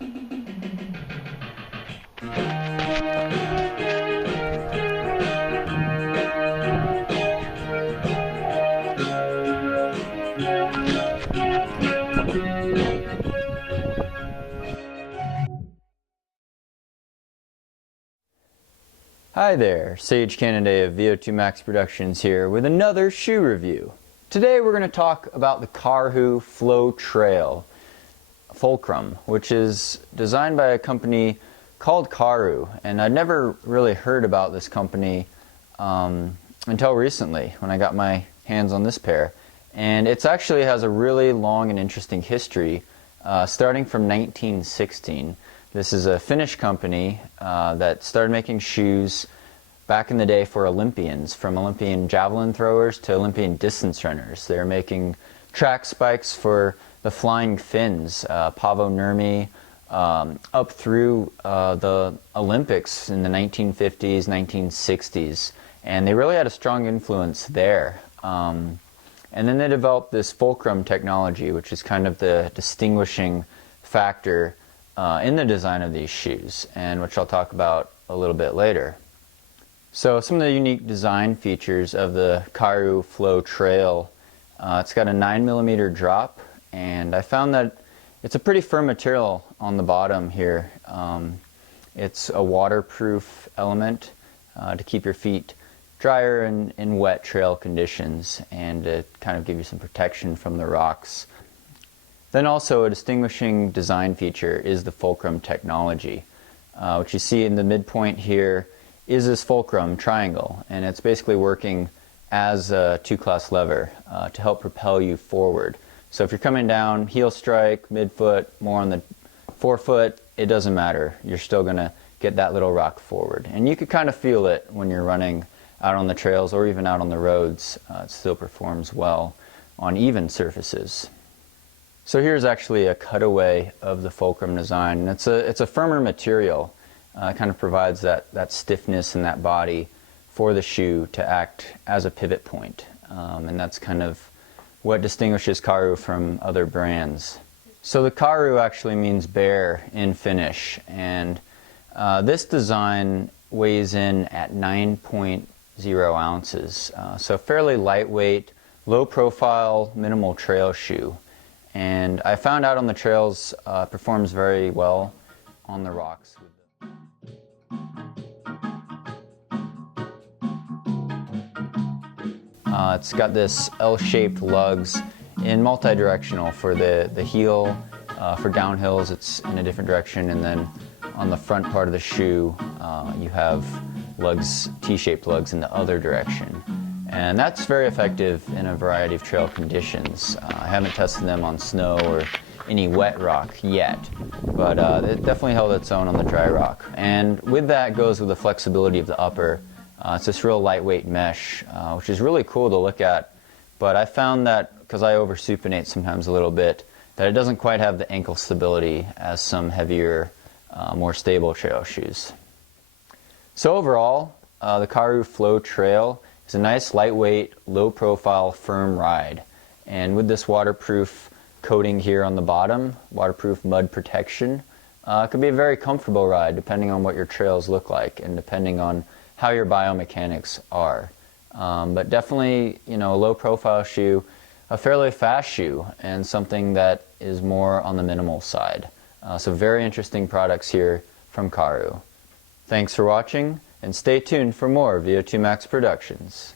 Hi there, Sage Canaday of VO2 Max Productions here with another shoe review. Today we're going to talk about the Karhu Flow Trail fulcrum, which is designed by a company called Karhu, and I'd never really heard about this company until recently when I got my hands on this pair. And it actually has a really long and interesting history starting from 1916. This is a Finnish company that started making shoes back in the day for Olympians, from Olympian javelin throwers to Olympian distance runners. They were making track spikes for the Flying Finns, Paavo Nurmi, up through the Olympics in the 1950s, 1960s. And they really had a strong influence there. And then they developed this fulcrum technology, which is kind of the distinguishing factor in the design of these shoes, and which I'll talk about a little bit later. So some of the unique design features of the Karhu Flow Trail, it's got a 9mm drop, and I found that it's a pretty firm material on the bottom here. It's a waterproof element to keep your feet drier in wet trail conditions, and to kind of give you some protection from the rocks. Then also a distinguishing design feature is the fulcrum technology. What you see in the midpoint here is this fulcrum triangle, and it's basically working as a 2-class lever to help propel you forward. So if you're coming down heel strike, midfoot, more on the forefoot, it doesn't matter. You're still going to get that little rock forward. And you could kind of feel it when you're running out on the trails or even out on the roads. It still performs well on even surfaces. So here's actually a cutaway of the fulcrum design, and it's a firmer material. It kind of provides that stiffness in that body for the shoe to act as a pivot point, and that's kind of what distinguishes Karhu from other brands. So the Karhu actually means bear in Finnish, and this design weighs in at 9.0 ounces, so fairly lightweight, low profile, minimal trail shoe. And I found out on the trails performs very well on the rocks. It's got this L-shaped lugs in multi-directional for the heel. For downhills it's in a different direction, and then on the front part of the shoe you have lugs, T-shaped lugs in the other direction. And that's very effective in a variety of trail conditions. I haven't tested them on snow or any wet rock yet, but it definitely held its own on the dry rock. And with that goes with the flexibility of the upper. It's this real lightweight mesh, which is really cool to look at, but I found that, because I over-supinate sometimes a little bit, that it doesn't quite have the ankle stability as some heavier, more stable trail shoes. So overall, the Karhu Flow Trail is a nice, lightweight, low-profile, firm ride. And with this waterproof coating here on the bottom, waterproof mud protection, it could be a very comfortable ride depending on what your trails look like and depending on how your biomechanics are. But definitely, a low-profile shoe, a fairly fast shoe, and something that is more on the minimal side. So very interesting products here from Karhu. Thanks for watching, and stay tuned for more VO2 Max Productions.